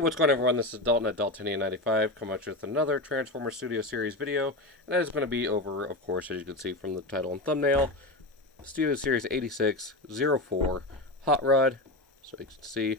What's going on, everyone? This is Dalton at Daltonian95 coming at you with another Transformers Studio Series video, and that is going to be over, of course, as you can see from the title and thumbnail, Studio Series 8604 Hot Rod. So you can see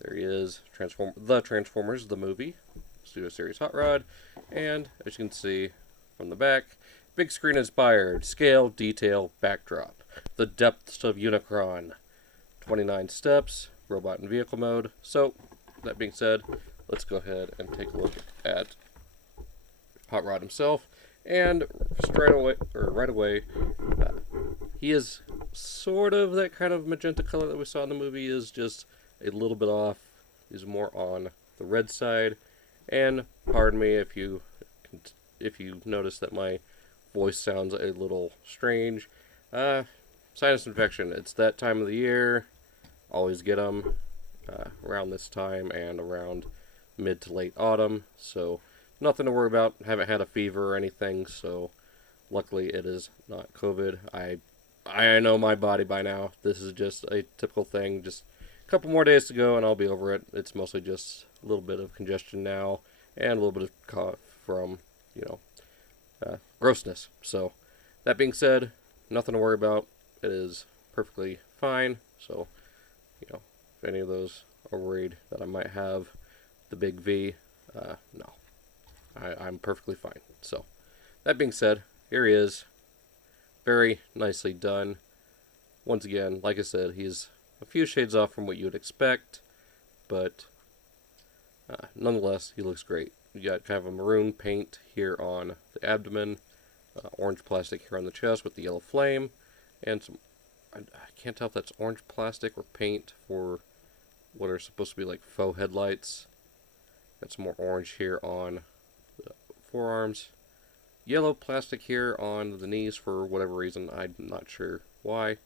there he is, the Transformers, the movie, Studio Series Hot Rod, and as you can see from the back, big screen inspired, scale, detail, backdrop, the depths of Unicron, 29 steps, robot and vehicle mode. So that being said, let's go ahead and take a look at Hot Rod himself. And right away, he is sort of that kind of magenta color that we saw in the movie, is just a little bit off. He's more on the red side. And pardon me if you notice that my voice sounds a little strange. Sinus infection. It's that time of the year. Always get them. Around this time and around mid to late autumn, so nothing to worry about. Haven't had a fever or anything, so luckily it is not COVID. I know my body by now. This is just a typical thing. Just a couple more days to go and I'll be over it. It's mostly just a little bit of congestion now and a little bit of cough from, grossness. So that being said, nothing to worry about. It is perfectly fine. So, if any of those are worried that I might have the big V, no. I'm perfectly fine. So, that being said, here he is. Very nicely done. Once again, like I said, he's a few shades off from what you would expect, but nonetheless, he looks great. You got kind of a maroon paint here on the abdomen, orange plastic here on the chest with the yellow flame, and some, I can't tell if that's orange plastic or paint for what are supposed to be like faux headlights. Got some more orange here on the forearms. Yellow plastic here on the knees for whatever reason. I'm not sure why.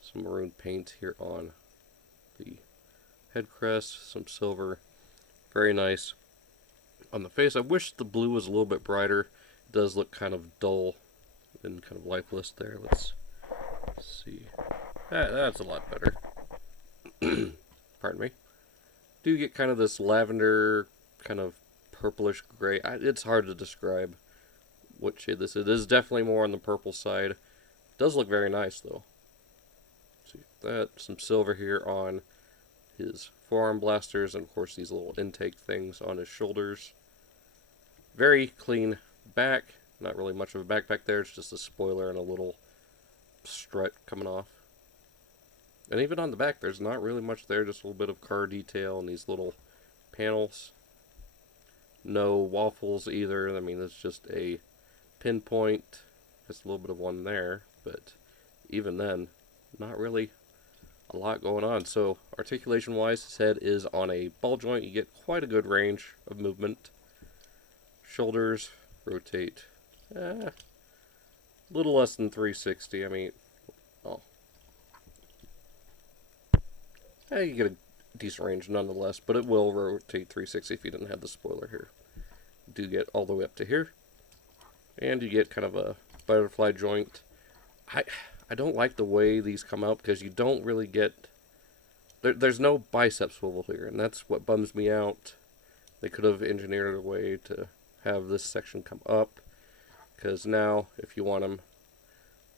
Some maroon paint here on the head crest. Some silver. Very nice. On the face, I wish the blue was a little bit brighter. It does look kind of dull and kind of lifeless there. Let's see. That's a lot better. Pardon me. Do get kind of this lavender, kind of purplish gray. It's hard to describe what shade this is. It is definitely more on the purple side. It does look very nice though. See that, some silver here on his forearm blasters, and of course these little intake things on his shoulders. Very clean back. Not really much of a backpack there. It's just a spoiler and a little strut coming off. And even on the back, there's not really much there, just a little bit of car detail and these little panels. No waffles either. I mean, it's just a pinpoint, just a little bit of one there, but even then, not really a lot going on. So, articulation-wise, his head is on a ball joint. You get quite a good range of movement. Shoulders rotate a little less than 360. I mean, you get a decent range nonetheless, but it will rotate 360 if you didn't have the spoiler here. You do get all the way up to here. And you get kind of a butterfly joint. I don't like the way these come out because you don't really get... There's no bicep swivel here, and that's what bums me out. They could have engineered a way to have this section come up, because now if you want them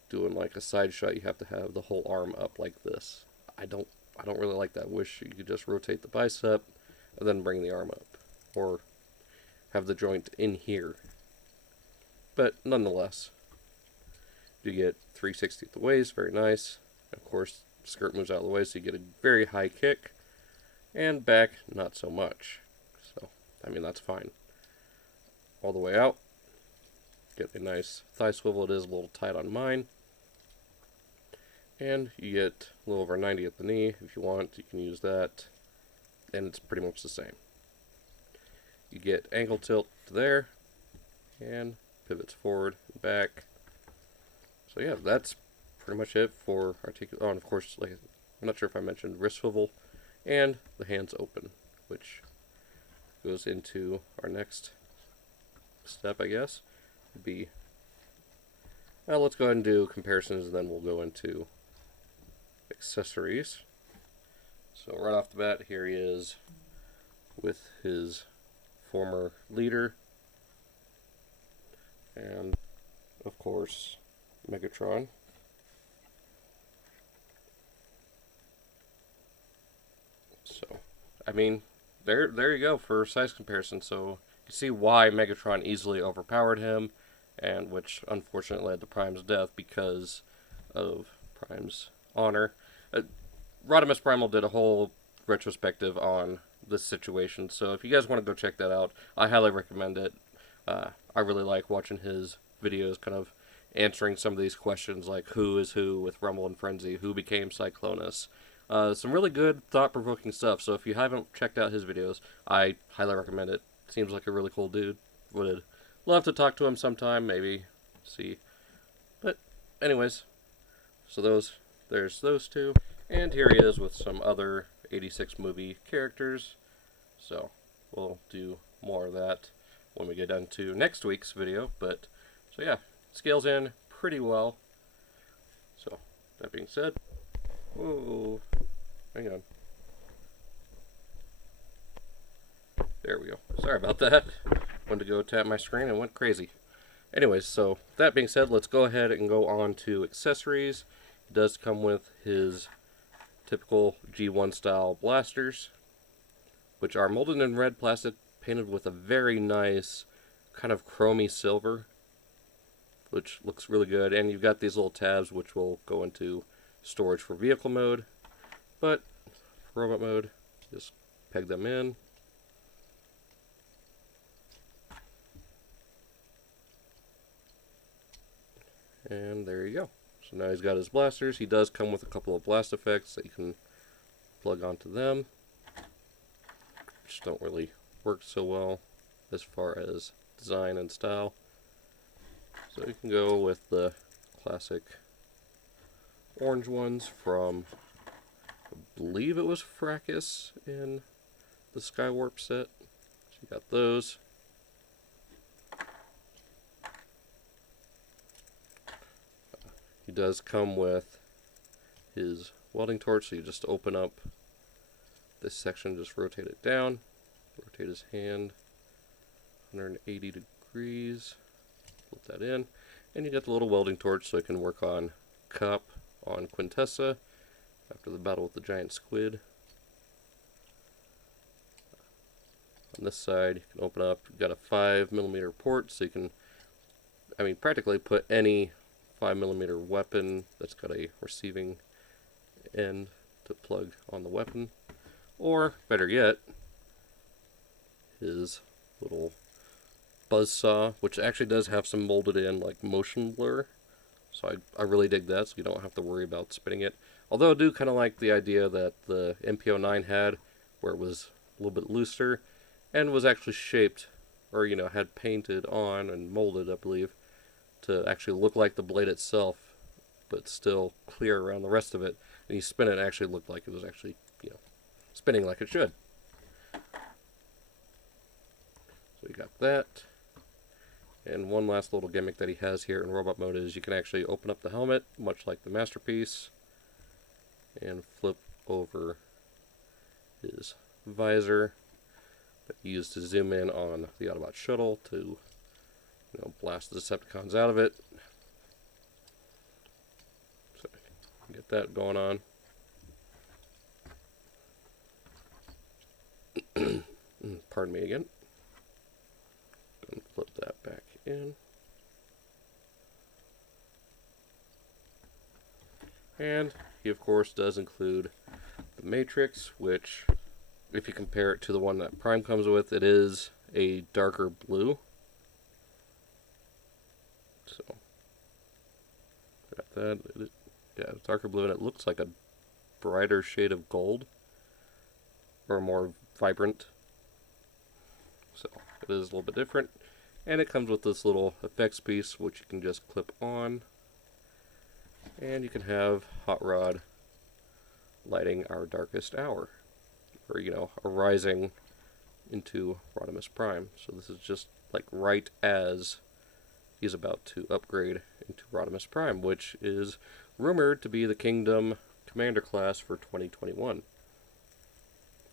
doing like a side shot, you have to have the whole arm up like this. I don't really like that. Wish you could just rotate the bicep and then bring the arm up, or have the joint in here. But nonetheless, you get 360 at the waist, very nice. Of course, skirt moves out of the way, so you get a very high kick, and back, not so much. So, I mean, that's fine. All the way out, get a nice thigh swivel. It is a little tight on mine. And you get a little over 90 at the knee. If you want, you can use that. And it's pretty much the same. You get ankle tilt to there. And pivots forward and back. So yeah, that's pretty much it for articulation. Oh, and of course, like, I'm not sure if I mentioned wrist swivel. And the hands open, which goes into our next step, I guess. Let's go ahead and do comparisons, and then we'll go into accessories. So right off the bat, here he is with his former leader, and of course Megatron. So, I mean, there you go for size comparison. So you see why Megatron easily overpowered him, and which unfortunately led to Prime's death because of Prime's honor. Rodimus Primal did a whole retrospective on this situation, so if you guys want to go check that out, I highly recommend it. I really like watching his videos, kind of answering some of these questions like who is who with Rumble and Frenzy, who became Cyclonus. Some really good, thought-provoking stuff, so if you haven't checked out his videos, I highly recommend it. Seems like a really cool dude. Would love to talk to him sometime, maybe. See. But, anyways, so there's those two. And here he is with some other 86 movie characters. So, we'll do more of that when we get into next week's video. But, so yeah, scales in pretty well. So, that being said, whoa, hang on. There we go. Sorry about that. Went to go tap my screen and went crazy. Anyways, so that being said, let's go ahead and go on to accessories. It does come with his typical G1 style blasters, which are molded in red plastic, painted with a very nice kind of chromy silver, which looks really good. And you've got these little tabs which will go into storage for vehicle mode, but for robot mode, just peg them in. And there you go. So now he's got his blasters. He does come with a couple of blast effects that you can plug onto them, which don't really work so well as far as design and style. So you can go with the classic orange ones from, I believe it was Fracas in the Skywarp set. So you got those. He does come with his welding torch, so you just open up this section, just rotate it down, rotate his hand 180 degrees, put that in, and you get the little welding torch so it can work on Cup, on Quintessa, after the battle with the giant squid. On this side, you can open up, you've got a 5mm port, so you can, I mean, practically put any 5mm weapon that's got a receiving end to plug on the weapon, or better yet, his little buzzsaw, which actually does have some molded in like motion blur, so I really dig that, so you don't have to worry about spinning it. Although I do kind of like the idea that the MP09 had, where it was a little bit looser and was actually shaped, or you know, had painted on and molded, I believe, to actually look like the blade itself, but still clear around the rest of it. And you spin it, and it actually looked like it was actually, you know, spinning like it should. So you got that. And one last little gimmick that he has here in robot mode is you can actually open up the helmet, much like the Masterpiece, and flip over his visor that you use to zoom in on the Autobot shuttle to, you know, blast the Decepticons out of it. So get that going on. Pardon me again. And flip that back in. And he of course does include the Matrix, which if you compare it to the one that Prime comes with, it is a darker blue. So, got that. Yeah, it's darker blue, and it looks like a brighter shade of gold, or more vibrant. So, it is a little bit different. And it comes with this little effects piece, which you can just clip on. And you can have Hot Rod lighting our darkest hour, or, you know, arising into Rodimus Prime. So this is just like right as he's about to upgrade into Rodimus Prime, which is rumored to be the Kingdom Commander class for 2021.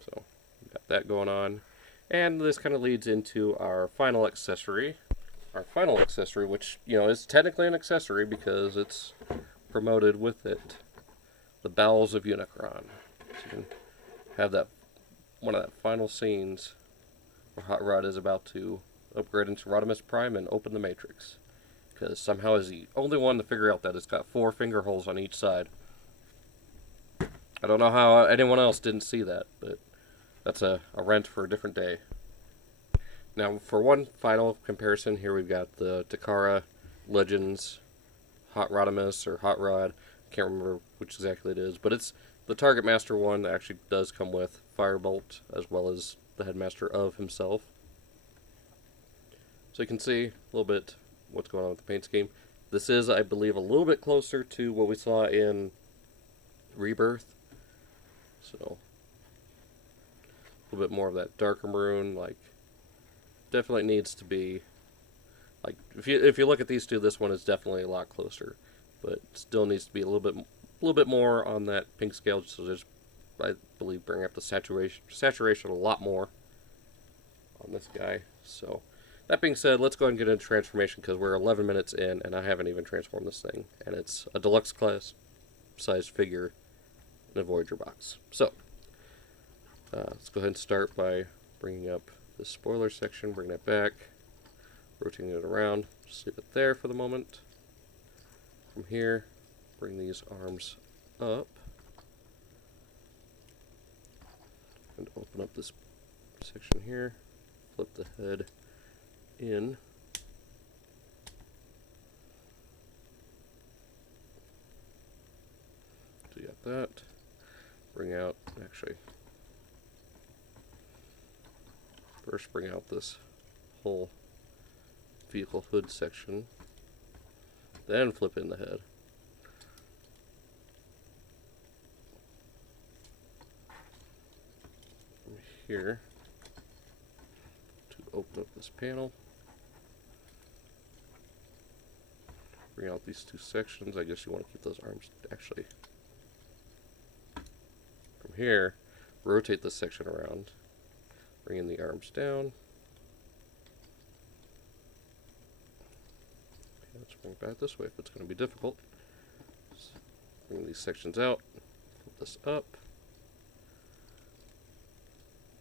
So, we got that going on. And this kind of leads into our final accessory. Our final accessory, which, you know, is technically an accessory because it's promoted with it. The Bowels of Unicron. So you can have that one of that final scenes where Hot Rod is about to upgrade into Rodimus Prime and open the Matrix. Because somehow he's the only one to figure out that it's got 4 finger holes on each side. I don't know how anyone else didn't see that, but that's a rant for a different day. Now, for one final comparison, here we've got the Takara Legends Hot Rodimus or Hot Rod. Can't remember which exactly it is, but it's the Target Master one that actually does come with Firebolt as well as the Headmaster of himself. So you can see a little bit what's going on with the paint scheme. This is, I believe, a little bit closer to what we saw in Rebirth. So a little bit more of that darker maroon, like definitely needs to be like if you look at these two, this one is definitely a lot closer, but still needs to be a little bit more on that pink scale, so just I believe bring up the saturation a lot more on this guy. So that being said, let's go ahead and get into transformation because we're 11 minutes in and I haven't even transformed this thing, and it's a deluxe class sized figure in a Voyager box. So let's go ahead and start by bringing up the spoiler section, bring that back, rotating it around, just leave it there for the moment. From here, bring these arms up and open up this section here, flip the head in. So you got that. Bring out, actually, first bring out this whole vehicle hood section, then flip in the head. From here to open up this panel, bring out these two sections. I guess you want to keep those arms actually. From here, rotate this section around, bring in the arms down. Okay, let's bring it back this way if it's going to be difficult. Just bring these sections out, flip this up.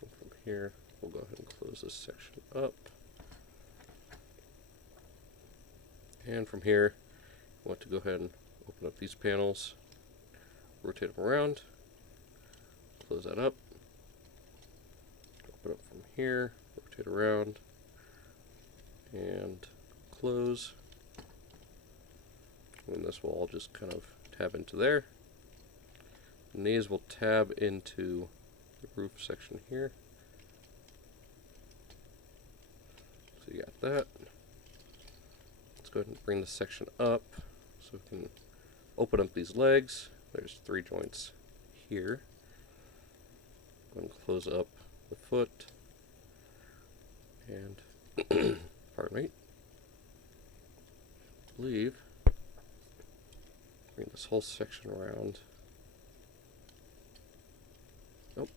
And from here, we'll go ahead and close this section up. And from here, we want to go ahead and open up these panels, rotate them around, close that up, open up from here, rotate around, and close. And this will all just kind of tab into there. And these will tab into the roof section here. So you got that. Let's go ahead and bring the section up so we can open up these legs. There's 3 joints here. Go ahead and close up the foot. And, pardon me, bring this whole section around.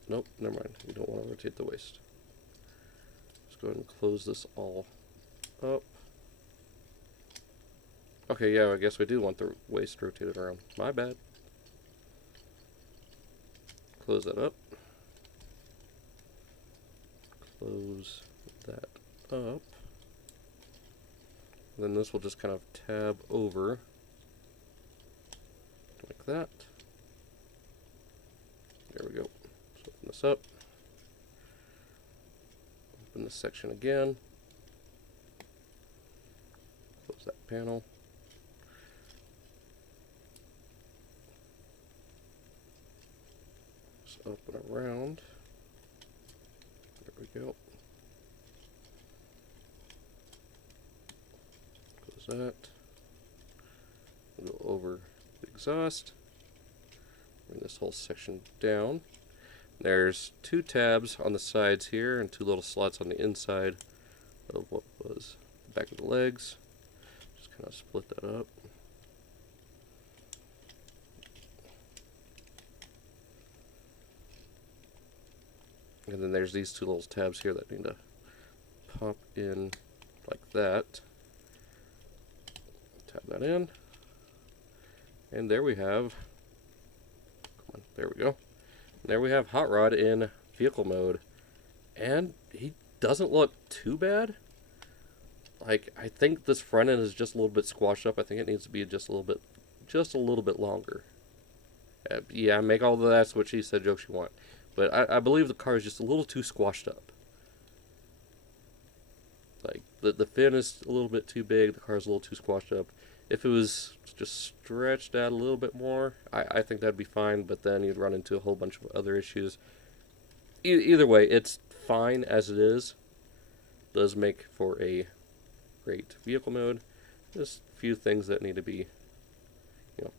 Nope, never mind. You don't want to rotate the waist. Let's go ahead and close this all up. Okay, yeah, I guess we do want the waist rotated around. My bad. Close that up. Close that up. And then this will just kind of tab over like that. There we go. Let's open this up. Open this section again. Close that panel. Just open around. There we go. Close that. We'll go over the exhaust. Bring this whole section down. There's 2 tabs on the sides here and 2 little slots on the inside of what was the back of the legs. Just kind of split that up. And then there's these two little tabs here that need to pop in like that. Tab that in. And there we have, come on, there we go. There we have Hot Rod in vehicle mode. And he doesn't look too bad. Like, I think this front end is just a little bit squashed up. I think it needs to be just a little bit longer. Yeah, make all the that's what she said jokes you want. But I believe the car is just a little too squashed up. Like, the fin is a little bit too big, the car is a little too squashed up. If it was just stretched out a little bit more, I think that'd be fine, but then you'd run into a whole bunch of other issues. Either way, it's fine as it is. Does make for a great vehicle mode. Just a few things that need to be,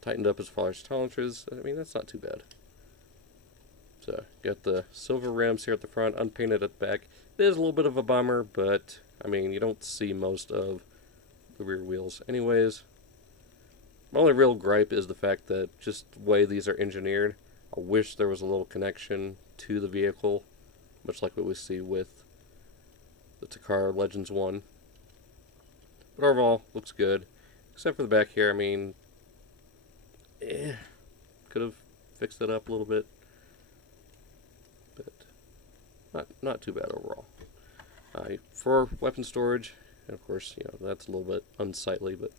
tightened up as far as tolerances. I mean, that's not too bad. So, got the silver rims here at the front, unpainted at the back. It is a little bit of a bummer, but, I mean, you don't see most of the rear wheels anyways. My only real gripe is the fact that just the way these are engineered, I wish there was a little connection to the vehicle, much like what we see with the Takara Legends 1. But overall, looks good. Except for the back here, I mean, could have fixed it up a little bit. But not too bad overall. For weapon storage, and of course, that's a little bit unsightly, but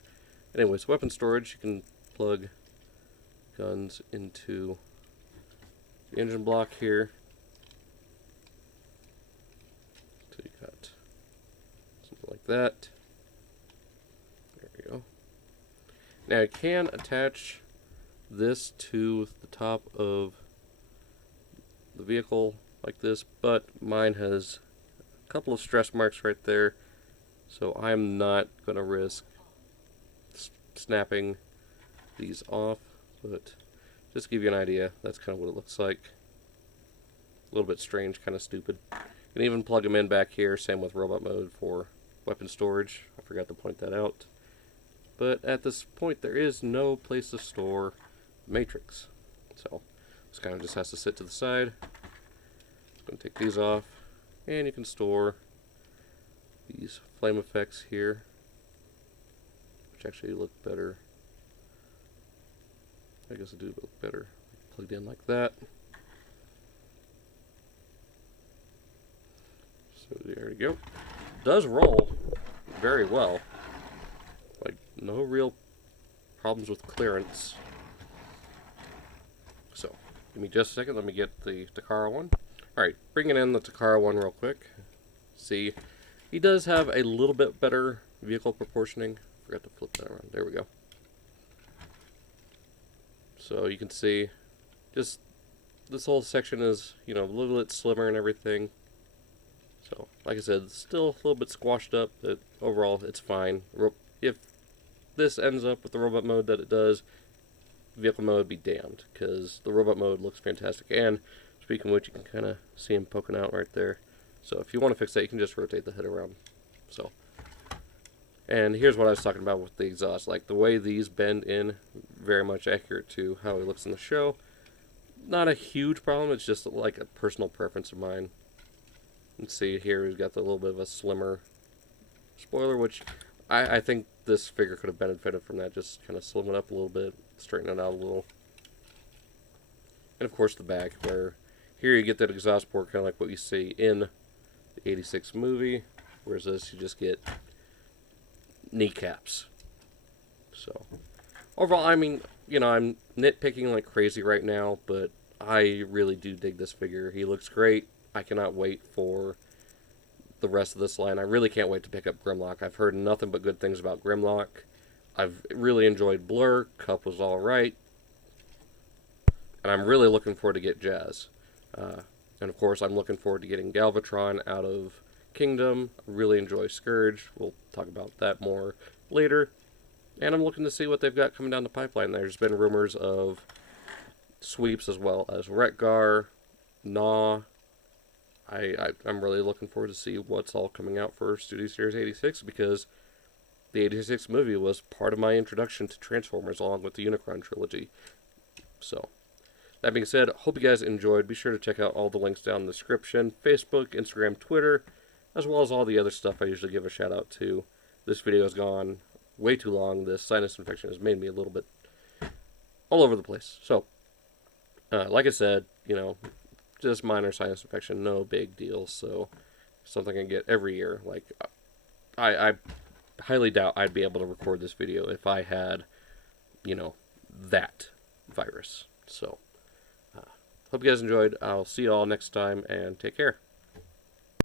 anyways, weapon storage, you can plug guns into the engine block here. So you got something like that. There we go. Now you can attach this to the top of the vehicle like this, but mine has a couple of stress marks right there, so I'm not going to risk snapping these off, but just to give you an idea, that's kind of what it looks like. A little bit strange, kind of stupid. You can even plug them in back here, same with robot mode for weapon storage. I forgot to point that out. But at this point, there is no place to store Matrix. So this kind of just has to sit to the side. I'm going to take these off, and you can store these flame effects here, which actually look better. I guess it do look better plugged in like that. So there we go. Does roll very well. Like, no real problems with clearance. So, give me just a second. Let me get the Takara one. Alright, bringing in the Takara one real quick. See, he does have a little bit better vehicle proportioning. Forgot to flip that around. There we go. So you can see, just this whole section is, a little bit slimmer and everything. So, like I said, still a little bit squashed up, but overall it's fine. If this ends up with the robot mode that it does, vehicle mode be damned, because the robot mode looks fantastic. And speaking of which, you can kind of see him poking out right there. So if you want to fix that, you can just rotate the head around. So, and here's what I was talking about with the exhaust. Like, the way these bend in, very much accurate to how he looks in the show. Not a huge problem, it's just like a personal preference of mine. Let's see here, we've got the little bit of a slimmer spoiler, which I think this figure could have benefited from that. Just kind of slim it up a little bit, straighten it out a little. And of course the back, where here you get that exhaust port, kind of like what you see in the 86 movie, whereas this you just get kneecaps. So overall, I mean, I'm nitpicking like crazy right now, but I really do dig this figure. He looks great. I cannot wait for the rest of this line. I really can't wait to pick up Grimlock. I've heard nothing but good things about Grimlock. I've really enjoyed Blur. Cup was alright. And I'm really looking forward to get Jazz. And of course, I'm looking forward to getting Galvatron out of Kingdom. I really enjoy Scourge. We'll talk about that more later. And I'm looking to see what they've got coming down the pipeline. There's been rumors of sweeps as well as Retgar, Gnaw. I'm really looking forward to see what's all coming out for Studio Series 86, because the 86 movie was part of my introduction to Transformers along with the Unicron trilogy. So, That being said, hope you guys enjoyed. Be sure to check out all the links down in the description. Facebook, Instagram, Twitter, as well as all the other stuff I usually give a shout out to. This video has gone way too long. This sinus infection has made me a little bit all over the place. So, like I said, just minor sinus infection, no big deal. So, something I get every year. Like, I highly doubt I'd be able to record this video if I had, that virus. So, hope you guys enjoyed. I'll see you all next time, and take care.